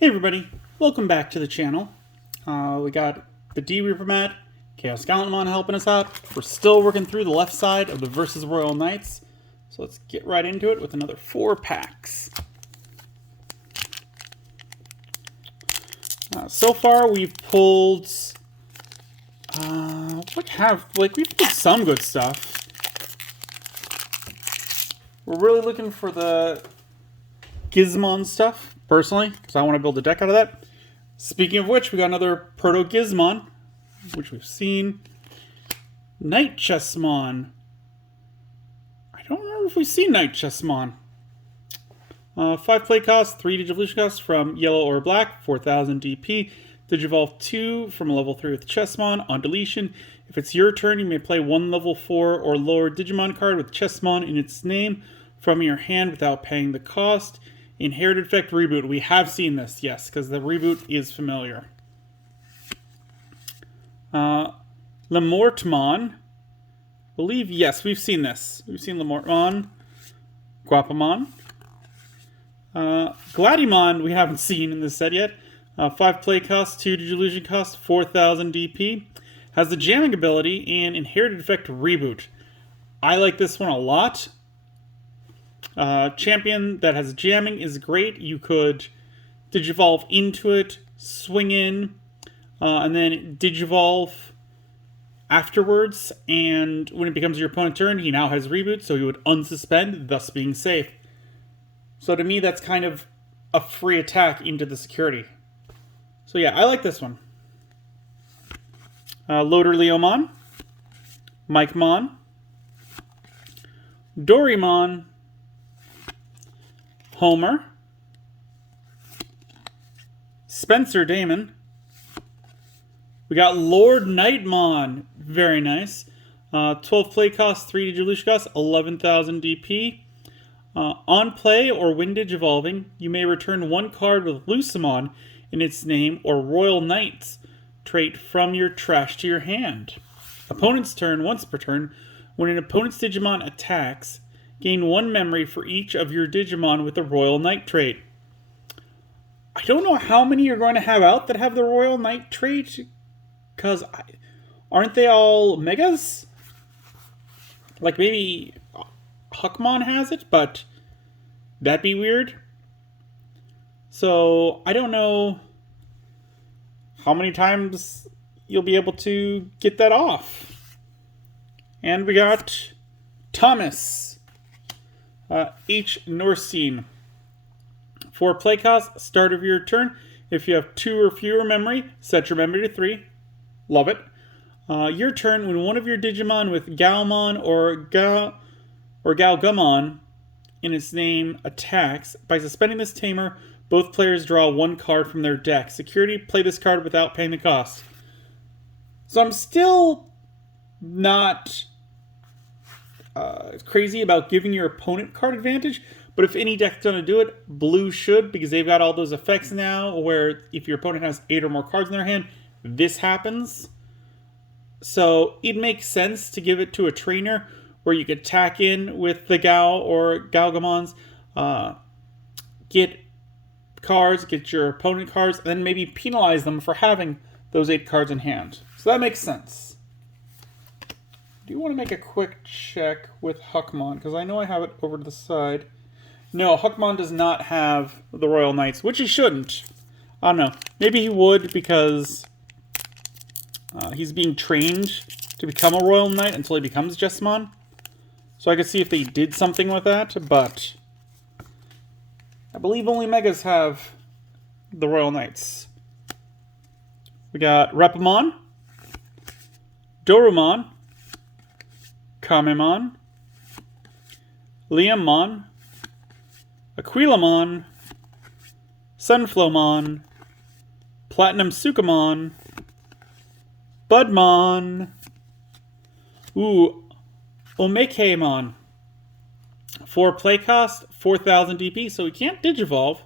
Hey everybody, welcome back to the channel. We got the D Reaper mat, Chaos Gallantmon helping us out. We're still working through the left side of the Versus Royal Knights, so let's get right into it with another 4 packs. So far we've pulled, we've pulled some good stuff. We're really looking for the Gizmon stuff, personally, because I want to build a deck out of that. Speaking of which, we got another Proto Gizmon, which we've seen. Night Chessmon. I don't remember if we've seen Night Chessmon. 5 play cost, 3 Digivolution cost from yellow or black, 4000 DP. Digivolve 2 from a level 3 with Chessmon on deletion. If it's your turn, you may play 1 level 4 or lower Digimon card with Chessmon in its name from your hand without paying the cost. Inherited Effect Reboot. We have seen this, yes, because the reboot is familiar. Lemortmon. Believe, yes, we've seen this. We've seen Lemortmon. Guapamon. Gladimon we haven't seen in this set yet. 5 play cost, 2 Digivolution cost, 4000 DP. Has the jamming ability and Inherited Effect Reboot. I like this one a lot. Champion that has jamming is great. You could Digivolve into it, swing in, and then Digivolve afterwards, and when it becomes your opponent's turn, he now has reboot, so he would unsuspend, thus being safe. So to me, that's kind of a free attack into the security. So yeah, I like this one. Loader Leomon, Mikemon, Dorimon, Homer, Spencer Damon. We got Lord Nightmon. Very nice. 12 play cost, 3 Digivolution cost, 11,000 DP. On play or when Digivolving, you may return 1 card with Lucimon in its name or Royal Knights trait from your trash to your hand. Opponent's turn, once per turn. When an opponent's Digimon attacks, gain 1 memory for each of your Digimon with the Royal Knight trait. I don't know how many you're going to have out that have the Royal Knight trait, because aren't they all Megas? Like maybe Huckmon has it, but that'd be weird. So I don't know how many times you'll be able to get that off. And we got Thomas. H. Norstein. 4 play cost, start of your turn. If you have 2 or fewer memory, set your memory to 3. Love it. Your turn, when one of your Digimon with Galmon or Galgumon in its name attacks, by suspending this tamer, both players draw 1 card from their deck. Security, play this card without paying the cost. So I'm still not crazy about giving your opponent card advantage, but if any deck's going to do it, blue should, because they've got all those effects now where if your opponent has 8 or more cards in their hand, this happens. So it makes sense to give it to a trainer where you could tack in with the Gal or Galgamons, get cards, get your opponent cards, and then maybe penalize them for having those 8 cards in hand. So that makes sense. Do you want to make a quick check with Huckmon? Because I know I have it over to the side. No, Huckmon does not have the Royal Knights, which he shouldn't. I don't know. Maybe he would because he's being trained to become a Royal Knight until he becomes Chessmon. So I could see if they did something with that, but I believe only Megas have the Royal Knights. We got Repamon, Dorumon, Kamemon, Liammon, Aquilamon, Sunflowmon, Platinum Sukamon, Budmon, Omekemon. 4 play cost, 4000 DP, so we can't Digivolve.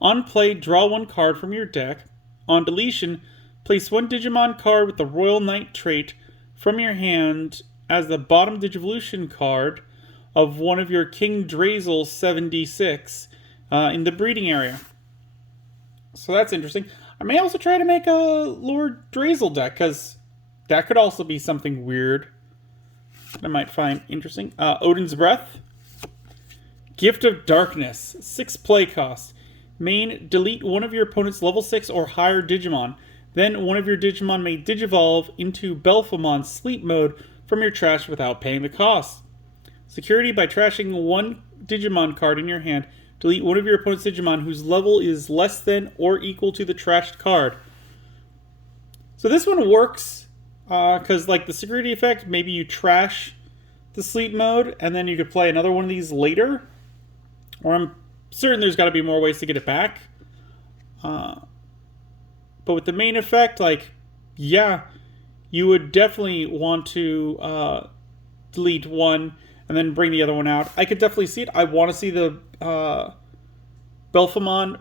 On play, draw 1 card from your deck. On deletion, place 1 Digimon card with the Royal Knight trait from your hand as the bottom Digivolution card of one of your King Drazel's 7d6 in the breeding area. So that's interesting. I may also try to make a Lord Drazel deck, because that could also be something weird that I might find interesting. Odin's Breath. Gift of Darkness. 6 play cost. Main, delete one of your opponent's level 6 or higher Digimon. Then one of your Digimon may Digivolve into Belphemon Sleep Mode from your trash without paying the cost. Security, by trashing one Digimon card in your hand, delete one of your opponent's Digimon whose level is less than or equal to the trashed card. So this one works, because like the security effect, maybe you trash the Sleep Mode, and then you could play another one of these later. Or I'm certain there's got to be more ways to get it back. But with the main effect, like, yeah, you would definitely want to delete one and then bring the other one out. I could definitely see it. I want to see the Belphemon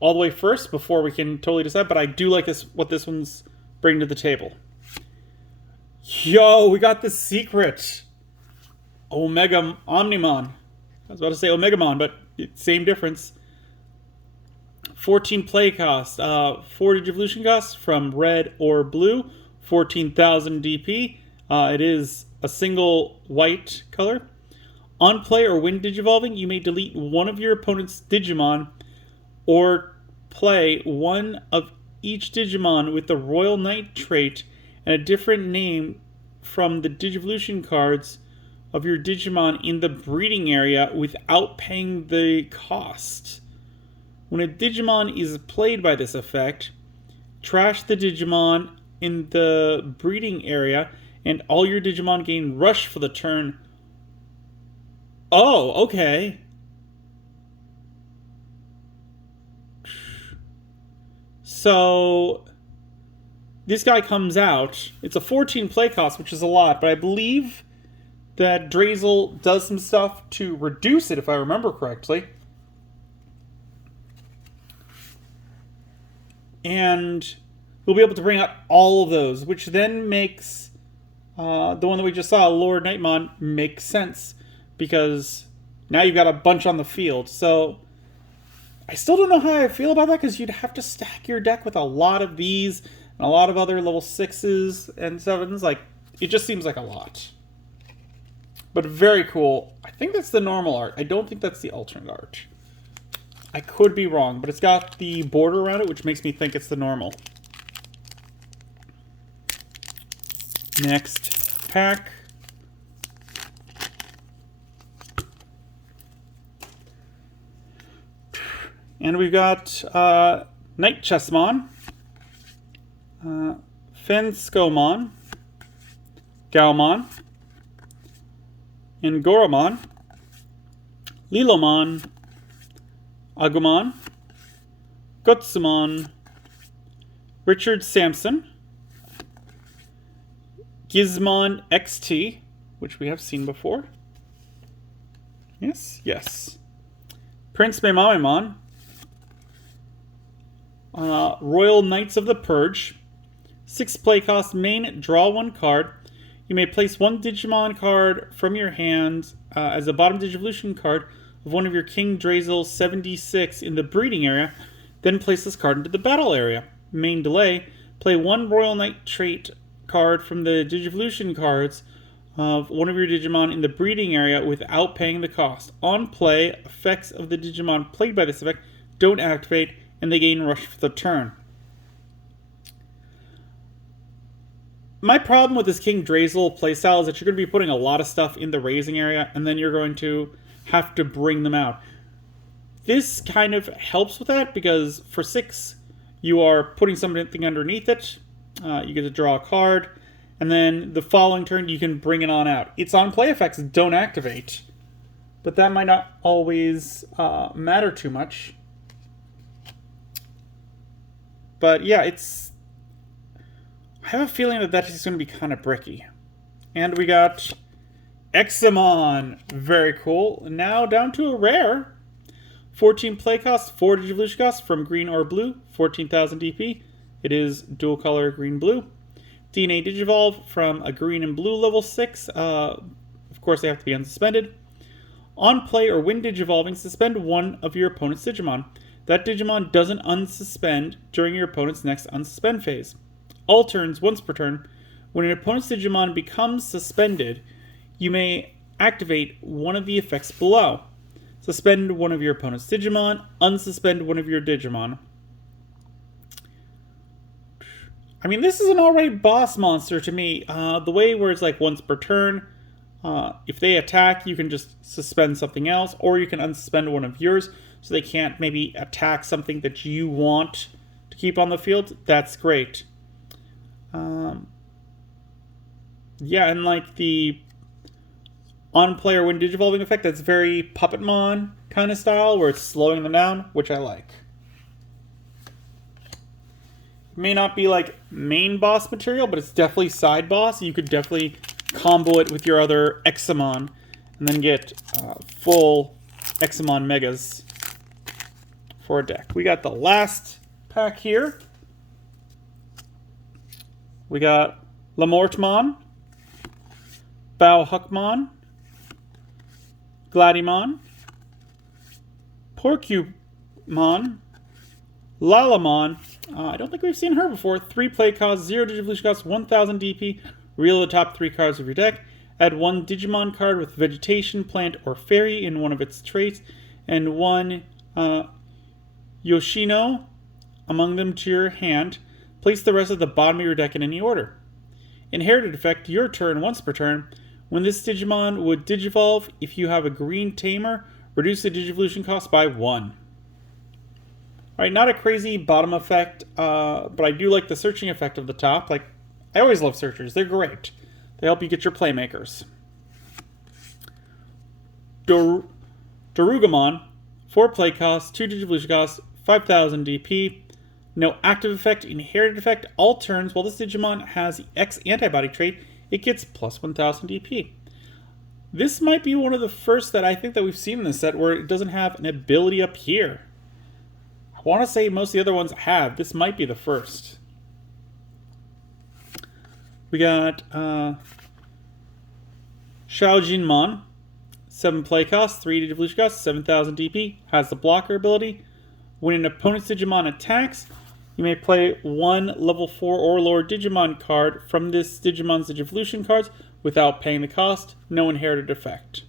all the way first before we can totally decide. But I do like this, what this one's bringing to the table. Yo, we got the secret. Omega Omnimon. I was about to say Omegamon, but same difference. 14 play cost, 4 Digivolution cost from red or blue, 14,000 DP. It is a single white color. On play or when Digivolving, you may delete one of your opponent's Digimon or play one of each Digimon with the Royal Knight trait and a different name from the Digivolution cards of your Digimon in the breeding area without paying the cost. When a Digimon is played by this effect, trash the Digimon in the breeding area and all your Digimon gain rush for the turn. Oh, okay. So this guy comes out. It's a 14 play cost, which is a lot, but I believe that Drazel does some stuff to reduce it, if I remember correctly. And we'll be able to bring out all of those, which then makes the one that we just saw, Lord Nightmon, make sense, because now you've got a bunch on the field. So I still don't know how I feel about that, because you'd have to stack your deck with a lot of these and a lot of other level 6s and 7s. Like, it just seems like a lot. But very cool. I think that's the normal art. I don't think that's the alternate art. I could be wrong, but it's got the border around it, which makes me think it's the normal. Next pack. And we've got Night Chessmon, Fenskomon, Gaomon, Ngoramon, Lilomon, Agumon, Gutsumon, Richard Sampson, Gizmon XT, which we have seen before. Yes, yes. Prince Maimamimon, Royal Knights of the Purge, 6 play cost, main, draw 1 card. You may place 1 Digimon card from your hand as a bottom Digivolution card of one of your King Drazel 76 in the breeding area, then place this card into the battle area. Main delay, play 1 Royal Knight trait card from the Digivolution cards of one of your Digimon in the breeding area without paying the cost. On play, effects of the Digimon played by this effect don't activate, and they gain rush for the turn. My problem with this King Drazel playstyle is that you're going to be putting a lot of stuff in the raising area, and then you're going to have to bring them out. This kind of helps with that, because for 6, you are putting something underneath it. You get to draw a card, and then the following turn, you can bring it on out. Its on-play effects don't activate, but that might not always matter too much. But yeah, I have a feeling that that's just going to be kind of bricky. And we got Examon. Very cool. Now down to a rare. 14 play cost, 4 Digivolution cost from green or blue, 14,000 DP. It is dual color green-blue. DNA Digivolve from a green and blue level 6. Of course, they have to be unsuspended. On play or when Digivolving, suspend one of your opponent's Digimon. that Digimon doesn't unsuspend during your opponent's next unsuspend phase. All turns, once per turn, when an opponent's Digimon becomes suspended, you may activate one of the effects below. Suspend one of your opponent's Digimon, unsuspend one of your Digimon. I mean, this is an alright boss monster to me. The way where it's like once per turn, if they attack, you can just suspend something else, or you can unsuspend one of yours so they can't maybe attack something that you want to keep on the field. That's great. Yeah, and like the on-player when digivolving effect, that's very Puppetmon kind of style, where it's slowing them down, which I like. It may not be like main boss material, but it's definitely side boss. You could definitely combo it with your other Examon and then get full Examon Megas for a deck. We got the last pack here. We got Lamortmon, Bauhuckmon, Gladymon, Porcumon, Lalamon. I don't think we've seen her before. 3 play cost, 0 Digivolution cost, 1000 DP. Reel the top 3 cards of your deck. Add 1 Digimon card with Vegetation, Plant, or Fairy in one of its traits, and 1 Yoshino among them to your hand. Place the rest at the bottom of your deck in any order. Inherited effect, your turn, once per turn. When this Digimon would Digivolve, if you have a green Tamer, reduce the Digivolution cost by 1. Alright, not a crazy bottom effect, but I do like the searching effect of the top. Like, I always love searchers. They're great. They help you get your playmakers. Darugamon, 4 play costs, 2 Digivolution costs, 5000 DP. No active effect, inherited effect. All turns, while this Digimon has the X antibody trait, it gets plus 1000 DP. This might be one of the first that I think that we've seen in this set where it doesn't have an ability up here. I want to say most of the other ones have. This might be the first. We got Shaojinmon, 7 play cost, 3 Digivolution cost, 7000 DP, has the blocker ability. When an opponent's Digimon attacks, you may play 1 level 4 or lower Digimon card from this Digimon's Digivolution cards without paying the cost. No inherited effect.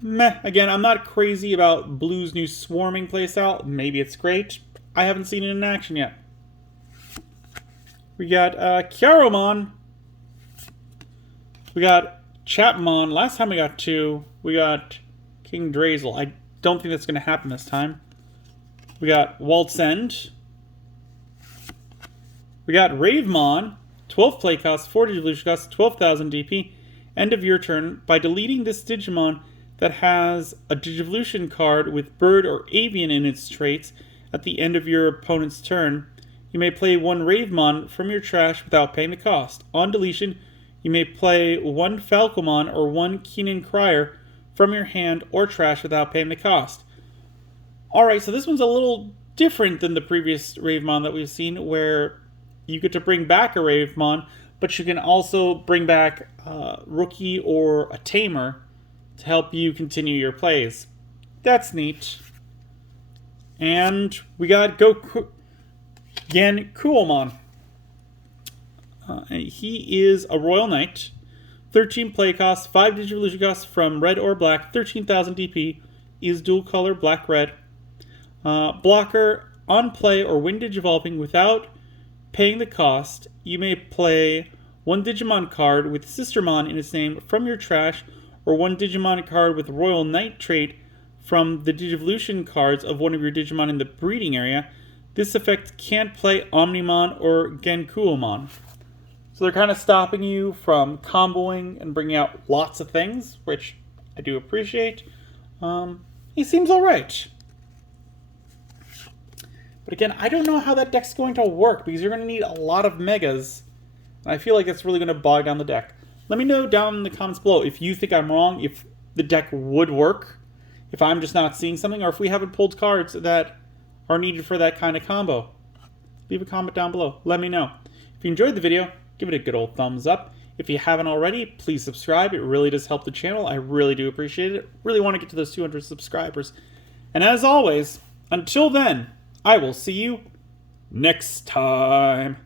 Meh. Again, I'm not crazy about Blue's new swarming playstyle. Maybe it's great. I haven't seen it in action yet. We got Kyaromon. We got Chapmon. Last time we got 2. We got King Drazel. I don't think that's going to happen this time. We got Waltzend. We got Ravemon. 12 play cost, 4 Digivolution cost, 12,000 DP. End of your turn. By deleting this Digimon that has a Digivolution card with Bird or Avian in its traits at the end of your opponent's turn, you may play 1 Ravemon from your trash without paying the cost. On deletion, you may play 1 Falcomon or 1 Keenan Crier from your hand or trash without paying the cost. Alright, so this one's a little different than the previous Ravemon that we've seen, where you get to bring back a Ravemon, but you can also bring back a rookie or a Tamer to help you continue your plays. That's neat. And we got Genkuomon. He is a Royal Knight. 13 play costs, 5 Digivolution costs from red or black, 13,000 DP. Is dual color, black-red. Blocker, on play or when Digivolving without paying the cost, you may play 1 Digimon card with Sistermon in its name from your trash, or 1 Digimon card with Royal Knight trait from the Digivolution cards of one of your Digimon in the breeding area. This effect can't play Omnimon or Genkuomon. So they're kind of stopping you from comboing and bringing out lots of things, which I do appreciate. He seems alright. But again, I don't know how that deck's going to work, because you're going to need a lot of Megas. And I feel like it's really going to bog down the deck. Let me know down in the comments below if you think I'm wrong, if the deck would work, if I'm just not seeing something, or if we haven't pulled cards that are needed for that kind of combo. Leave a comment down below. Let me know. If you enjoyed the video, give it a good old thumbs up. If you haven't already, please subscribe. It really does help the channel. I really do appreciate it. Really want to get to those 200 subscribers. And as always, Until then, I will see you next time.